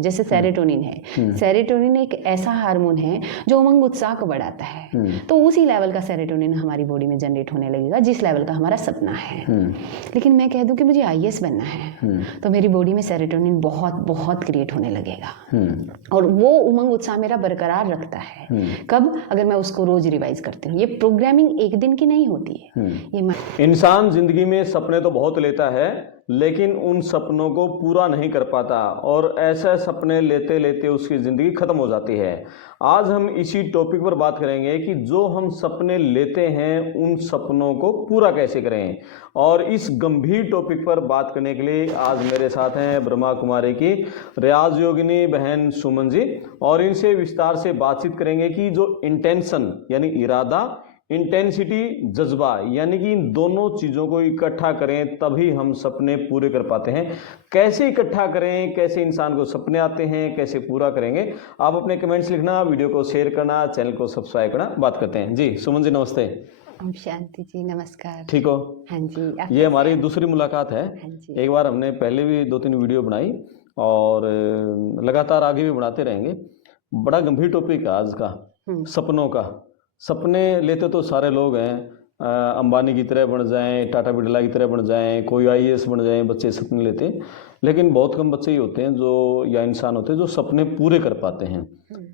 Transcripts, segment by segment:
हो, जैसे सेरोटोनिन है। सेरोटोनिन एक ऐसा हार्मोन है जो उमंग उत्साह को बढ़ाता है, तो उसी लेवल का सेरोटोनिन हमारी बॉडी में जनरेट होने लगेगा जिस लेवल का हमारा सपना है। लेकिन मैं कह दूं कि मुझे आईएएस बनना है, तो मेरी बॉडी में सेरोटोनिन बहुत बहुत क्रिएट होने लगेगा, और वो उमंग उत्साह मेरा बरकरार रखता है। कब? अगर मैं उसको रोज रिवाइज करती हूँ। ये प्रोग्रामिंग एक दिन की नहीं होती है। ये इंसान जिंदगी में सपने तो बहुत लेता है, लेकिन उन सपनों को पूरा नहीं कर पाता, और ऐसे सपने लेते लेते उसकी ज़िंदगी ख़त्म हो जाती है। आज हम इसी टॉपिक पर बात करेंगे कि जो हम सपने लेते हैं उन सपनों को पूरा कैसे करें। और इस गंभीर टॉपिक पर बात करने के लिए आज मेरे साथ हैं ब्रह्मा कुमारी की रियाज योगिनी बहन सुमन जी, और इनसे विस्तार से बातचीत करेंगे कि जो इंटेंशन यानी इरादा, इंटेंसिटी जज्बा, यानी कि इन दोनों चीज़ों को इकट्ठा करें तभी हम सपने पूरे कर पाते हैं। कैसे इकट्ठा करें, कैसे इंसान को सपने आते हैं, कैसे पूरा करेंगे, आप अपने कमेंट्स लिखना, वीडियो को शेयर करना, चैनल को सब्सक्राइब करना। बात करते हैं। जी सुमन जी नमस्ते। ओम शांति जी, नमस्कार। ठीक हो? हाँ जी। ये हमारी दूसरी मुलाकात है। हाँ जी। एक बार हमने पहले भी 2-3 वीडियो बनाई और लगातार आगे भी बनाते रहेंगे। बड़ा गंभीर टॉपिक है आज का, सपनों का। सपने लेते तो सारे लोग हैं, अंबानी की तरह बन जाएं, टाटा बिरला की तरह बन जाएं, कोई आईएएस बन जाएं, बच्चे सपने लेते हैं। लेकिन बहुत कम बच्चे ही होते हैं जो, या इंसान होते हैं जो सपने पूरे कर पाते हैं।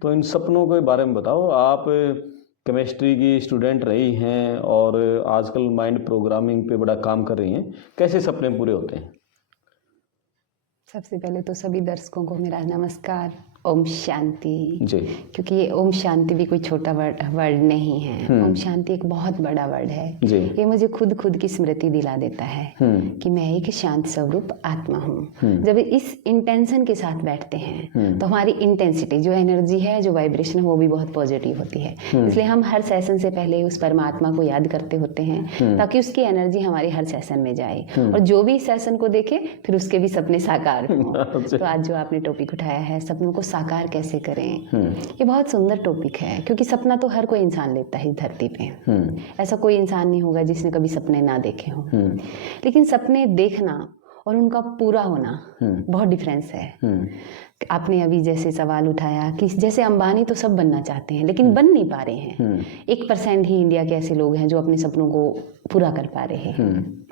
तो इन सपनों के बारे में बताओ। आप केमिस्ट्री की स्टूडेंट रही हैं और आजकल माइंड प्रोग्रामिंग पे बड़ा काम कर रही हैं, कैसे सपने पूरे होते हैं? सबसे पहले तो सभी दर्शकों को मेरा नमस्कार, ओम शांति जी। क्योंकि ये ओम शांति भी कोई छोटा वर्ड नहीं है। ओम शांति एक बहुत बड़ा वर्ड है जी। ये मुझे खुद की स्मृति दिला देता है कि मैं एक शांत स्वरूप आत्मा हूँ। जब इस इंटेंशन के साथ बैठते हैं तो हमारी इंटेंसिटी, जो एनर्जी है, जो वाइब्रेशन है, वो भी बहुत पॉजिटिव होती है। इसलिए हम हर सेशन से पहले उस परमात्मा को याद करते होते हैं ताकि उसकी एनर्जी हमारे हर सेशन में जाए, और जो भी सेशन को देखे फिर उसके भी सपने साकार हों। तो आज जो आपने टॉपिक उठाया है, सपनों को साकार कैसे करें, ये बहुत सुंदर टॉपिक है। क्योंकि सपना तो हर कोई इंसान लेता है इस धरती पे। ऐसा कोई इंसान नहीं होगा जिसने कभी सपने ना देखे हों। लेकिन सपने देखना और उनका पूरा होना बहुत डिफरेंस है। आपने अभी जैसे सवाल उठाया कि जैसे अंबानी तो सब बनना चाहते हैं लेकिन बन नहीं पा रहे हैं। 1% ही इंडिया के ऐसे लोग हैं जो अपने सपनों को पूरा कर पा रहे हैं।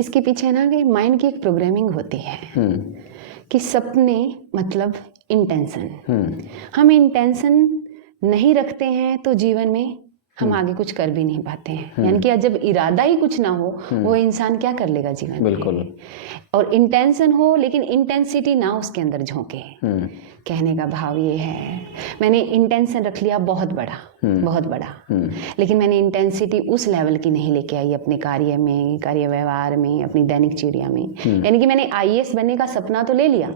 इसके पीछे ना कि माइंड की एक प्रोग्रामिंग होती है कि सपने मतलब इंटेंशन। हम इंटेंशन नहीं रखते हैं तो जीवन में हम आगे कुछ कर भी नहीं पाते हैं। यानी कि जब इरादा ही कुछ ना हो, वो इंसान क्या कर लेगा जीवन में। बिल्कुल। और इंटेंशन हो लेकिन इंटेंसिटी ना उसके अंदर झोंके। कहने का भाव ये है, मैंने इंटेंशन रख लिया बहुत बड़ा, बहुत बड़ा, लेकिन मैंने इंटेंसिटी उस लेवल की नहीं लेके आई अपने कार्य में, कार्य व्यवहार में, अपनी दैनिक चर्या में। यानी कि मैंने आईएएस बनने का सपना तो ले लिया,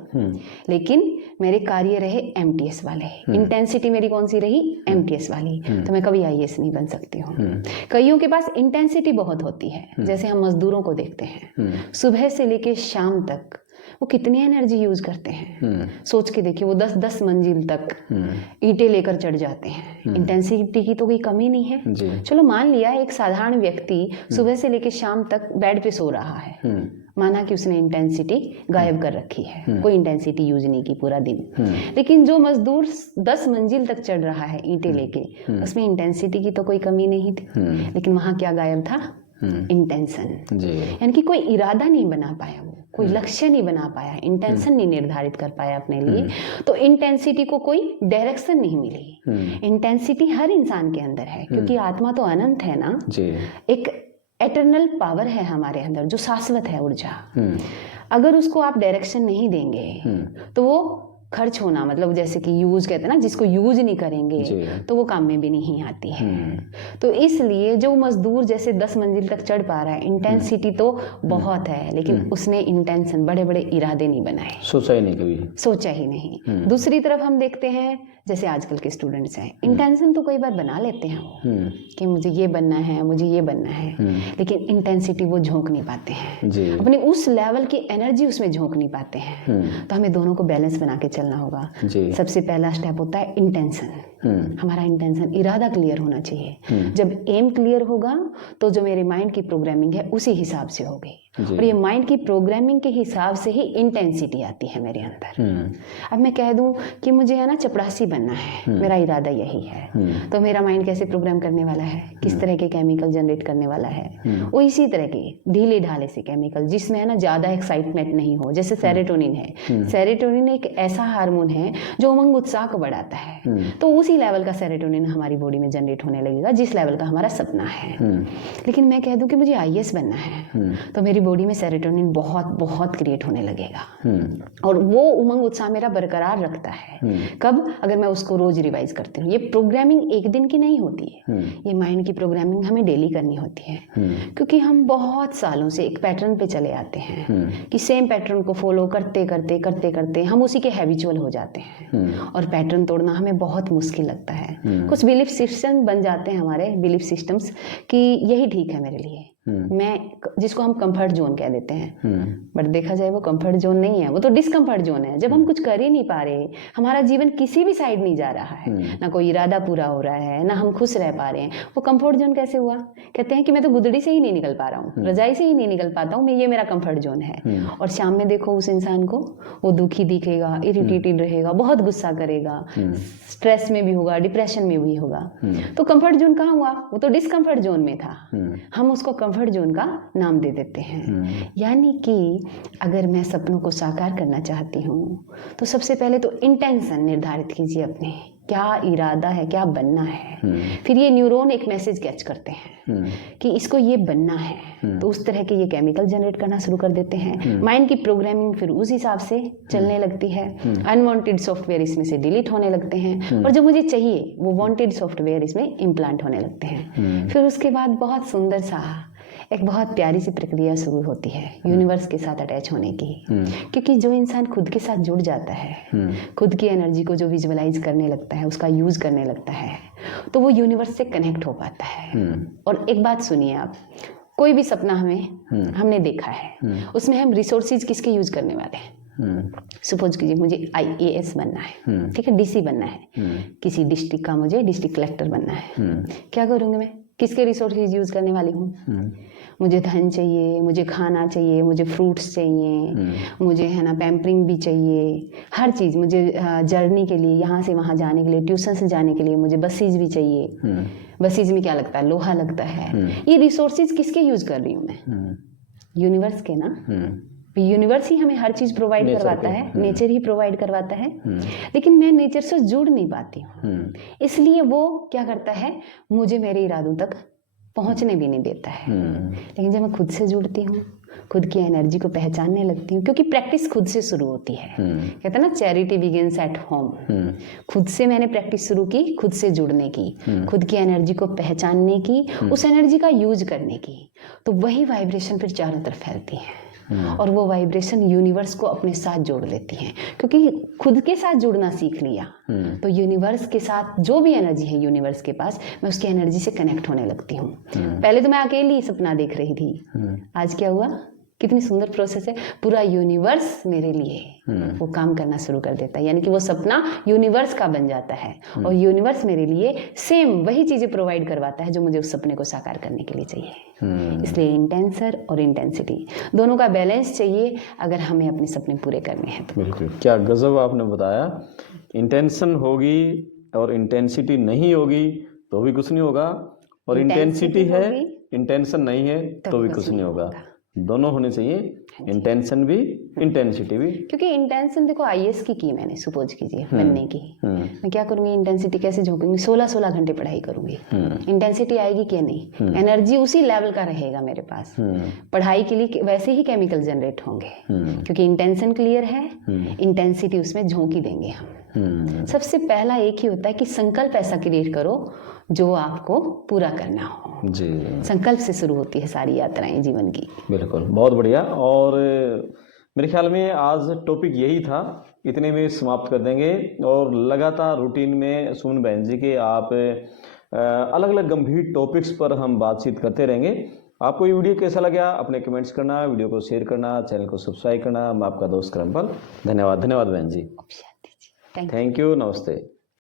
लेकिन मेरे कार्य रहे एमटीएस वाले। इंटेंसिटी मेरी कौन सी रही? एमटीएस वाली। तो मैं कभी आईएएस नहीं बन सकती हूँ। कईयों के पास इंटेंसिटी बहुत होती है। जैसे हम मजदूरों को देखते हैं, सुबह से लेके शाम तक वो कितनी एनर्जी यूज करते हैं। सोच के देखिए, वो 10-10 मंजिल तक ईंटें लेकर चढ़ जाते हैं। इंटेंसिटी की तो कोई कमी नहीं है। चलो मान लिया एक साधारण व्यक्ति सुबह से लेकर शाम तक बेड पे सो रहा है, माना कि उसने इंटेंसिटी गायब कर रखी है, कोई इंटेंसिटी यूज नहीं की पूरा दिन। लेकिन जो मजदूर 10 मंजिल तक चढ़ रहा है ईंटें लेके, उसमें इंटेंसिटी की तो कोई कमी नहीं थी, लेकिन वहां क्या गायब था? इंटेंशन। यानी कि कोई इरादा नहीं बना पाया, वो कोई लक्ष्य नहीं बना पाया, इंटेंशन नहीं निर्धारित कर पाया अपने लिए। तो इंटेंसिटी को कोई डायरेक्शन नहीं मिली। इंटेंसिटी हर इंसान के अंदर है, क्योंकि आत्मा तो अनंत है ना। एक एटर्नल पावर है हमारे अंदर जो शाश्वत है, ऊर्जा। अगर उसको आप डायरेक्शन नहीं देंगे तो वो खर्च होना, मतलब जैसे कि यूज कहते हैं ना, जिसको यूज नहीं करेंगे तो वो काम में भी नहीं आती है। तो इसलिए जो मजदूर जैसे 10 मंजिल तक चढ़ पा रहा है, इंटेंसिटी तो बहुत है, लेकिन उसने इंटेंशन, बड़े बड़े इरादे नहीं बनाए, सोचा ही नहीं, कभी सोचा ही नहीं। दूसरी तरफ हम देखते हैं जैसे आजकल के स्टूडेंट्स हैं, इंटेंशन तो कई बार बना लेते हैं वो कि मुझे ये बनना है, मुझे ये बनना है, लेकिन इंटेंसिटी वो झोंक नहीं पाते हैं, अपने उस लेवल की एनर्जी उसमें झोंक नहीं पाते हैं। तो हमें दोनों को बैलेंस बना के चलना होगा। सबसे पहला स्टेप होता है इंटेंशन। हमारा इंटेंशन, इरादा क्लियर होना चाहिए। जब एम क्लियर होगा तो जो मेरे माइंड की प्रोग्रामिंग है उसी हिसाब से होगी। और ये माइंड की प्रोग्रामिंग के हिसाब से ही इंटेंसिटी आती है मेरे अंदर। अब मैं कह दूं कि मुझे है ना चपरासी बनना है, मेरा इरादा यही है, तो मेरा माइंड कैसे प्रोग्राम करने वाला है, किस तरह के केमिकल जनरेट करने वाला है, वो इसी तरह के ढीले ढाले से केमिकल जिसमें है ना ज़्यादा एक्साइटमेंट नहीं हो। जैसे सेरोटोनिन है, सेरोटोनिन एक ऐसा हार्मोन है जो उमंग उत्साह को बढ़ाता है, तो उसी लेवल का सेरोटोनिन हमारी बॉडी में जनरेट होने लगेगा जिस लेवल का हमारा सपना है। लेकिन मैं कह दूं कि मुझे आईएएस बनना है, तो मेरी बॉडी में सेरोटोनिन बहुत बहुत क्रिएट होने लगेगा और वो उमंग उत्साह मेरा बरकरार रखता है। कब? अगर मैं उसको रोज रिवाइज करती हूँ। ये प्रोग्रामिंग एक दिन की नहीं होती है, ये माइंड की प्रोग्रामिंग हमें डेली करनी होती है, क्योंकि हम बहुत सालों से एक पैटर्न पे चले आते हैं कि सेम पैटर्न को फॉलो करते करते करते करते हम उसी के हैबिचुअल हो जाते हैं और पैटर्न तोड़ना हमें बहुत मुश्किल लगता है। कुछ बिलीफ सिस्टम बन जाते हैं हमारे बिलीफ सिस्टम्स कि यही ठीक है मेरे लिए, मैं जिसको हम कंफर्ट जोन कह देते हैं, बट देखा जाए वो कंफर्ट जोन नहीं है, वो तो डिसकंफर्ट जोन है। जब हम कुछ कर ही नहीं पा रहे, हमारा जीवन किसी भी साइड नहीं जा रहा है, ना कोई इरादा पूरा हो रहा है, ना हम खुश रह पा रहे हैं, वो कंफर्ट जोन कैसे हुआ? कहते हैं कि मैं तो गुदड़ी से ही नहीं निकल पा रहा हूँ, रजाई से ही नहीं निकल पाता हूँ, ये मेरा कंफर्ट जोन है। और शाम में देखो उस इंसान को, वो दुखी दिखेगा, इरिटेटेड रहेगा, बहुत गुस्सा करेगा, स्ट्रेस में भी होगा, डिप्रेशन में भी होगा। तो कंफर्ट जोन कहाँ हुआ? वो तो डिसकंफर्ट जोन में था। हम उसको कंफर्ट जोन का नाम दे देते हैं। यानी कि अगर मैं सपनों को साकार करना चाहती हूँ तो सबसे पहले तो इंटेंशन निर्धारित कीजिए अपने, क्या इरादा है, क्या बनना है। फिर ये न्यूरॉन एक मैसेज कैच करते हैं कि इसको ये बनना है, तो उस तरह के ये केमिकल जनरेट करना शुरू कर देते हैं। माइंड की प्रोग्रामिंग फिर उस हिसाब से चलने लगती है। अनवांटेड सॉफ्टवेयर इसमें से डिलीट होने लगते हैं और जो मुझे चाहिए वो वांटेड सॉफ्टवेयर इसमें इम्प्लांट होने लगते हैं। फिर उसके बाद बहुत सुंदर सा एक बहुत प्यारी सी प्रक्रिया शुरू होती है यूनिवर्स के साथ अटैच होने की। क्योंकि जो इंसान खुद के साथ जुड़ जाता है, खुद की एनर्जी को जो विजुअलाइज करने लगता है, उसका यूज करने लगता है, तो वो यूनिवर्स से कनेक्ट हो पाता है। और एक बात सुनिए आप, कोई भी सपना हमने देखा है, उसमें हम रिसोर्सेज किसके यूज करने वाले हैं? सपोज कीजिए मुझे IAS बनना है, ठीक है, DC बनना है, किसी डिस्ट्रिक्ट का मुझे डिस्ट्रिक्ट कलेक्टर बनना है। क्या करूँगी मैं? किसके रिसोर्सेज यूज करने वाली हूँ? मुझे धन चाहिए, मुझे खाना चाहिए, मुझे फ्रूट्स चाहिए, मुझे है ना पैम्परिंग भी चाहिए, हर चीज़ मुझे जर्नी के लिए, यहाँ से वहाँ जाने के लिए, ट्यूशन से जाने के लिए मुझे बसेज भी चाहिए। बसेज में क्या लगता है? लोहा लगता है। ये रिसोर्सेज किसके यूज कर रही हूँ मैं? यूनिवर्स के ना। यूनिवर्स ही हमें हर चीज़ प्रोवाइड करवाता है, नेचर ही प्रोवाइड करवाता है, लेकिन मैं नेचर से जुड़ नहीं पाती हूँ, इसलिए वो क्या करता है, मुझे मेरे इरादों तक पहुँचने भी नहीं देता है। लेकिन जब मैं खुद से जुड़ती हूँ, खुद की एनर्जी को पहचानने लगती हूँ, क्योंकि प्रैक्टिस खुद से शुरू होती है। कहते हैं ना, चैरिटी बिगिंस एट होम। खुद से मैंने प्रैक्टिस शुरू की, खुद से जुड़ने की, खुद की एनर्जी को पहचानने की, उस एनर्जी का यूज करने की, तो वही वाइब्रेशन फिर चारों तरफ फैलती है और वो वाइब्रेशन यूनिवर्स को अपने साथ जोड़ लेती है। क्योंकि खुद के साथ जुड़ना सीख लिया तो यूनिवर्स के साथ जो भी एनर्जी है यूनिवर्स के पास, मैं उसकी एनर्जी से कनेक्ट होने लगती हूँ। पहले तो मैं अकेली सपना देख रही थी, आज क्या हुआ, कितनी सुंदर प्रोसेस है, पूरा यूनिवर्स मेरे लिए वो काम करना शुरू कर देता है। यानी कि वो सपना यूनिवर्स का बन जाता है और यूनिवर्स मेरे लिए सेम वही चीज़ें प्रोवाइड करवाता है जो मुझे उस सपने को साकार करने के लिए चाहिए। इसलिए इंटेंसर और इंटेंसिटी दोनों का बैलेंस चाहिए अगर हमें अपने सपने पूरे करने हैं तो। बिल्कुल, क्या गजब आपने बताया। इंटेंशन होगी और इंटेंसिटी नहीं होगी तो भी कुछ नहीं होगा, और इंटेंसिटी है, इंटेंशन नहीं है तो भी कुछ नहीं होगा। दोनों होने चाहिए, इंटेंशन भी इंटेंसिटी भी। क्योंकि इंटेंशन देखो IAS की मैंने, सपोज कीजिए बनने की, मैं क्या करूंगी, इंटेंसिटी कैसे झोंकूंगी, 16 घंटे पढ़ाई करूंगी, इंटेंसिटी आएगी क्या? नहीं, एनर्जी उसी लेवल का रहेगा मेरे पास। पढ़ाई के लिए वैसे ही केमिकल जनरेट होंगे, क्योंकि इंटेंशन क्लियर है, इंटेंसिटी उसमें झोंकी देंगे हम। सबसे पहला एक ही होता है कि संकल्प ऐसा क्रिएट करो जो आपको पूरा करना हो जी। संकल्प से शुरू होती है सारी यात्राएं जीवन की। बिल्कुल, बहुत बढ़िया। और मेरे ख्याल में आज टॉपिक यही था, इतने में समाप्त कर देंगे। और लगातार रूटीन में सुमन बहन जी के आप अलग अलग गंभीर टॉपिक्स पर हम बातचीत करते रहेंगे। आपको ये वीडियो कैसा लगा अपने कमेंट्स करना, वीडियो को शेयर करना, चैनल को सब्सक्राइब करना। मैं आपका दोस्त करमपाल, धन्यवाद। धन्यवाद बहन जी, थैंक यू, नमस्ते।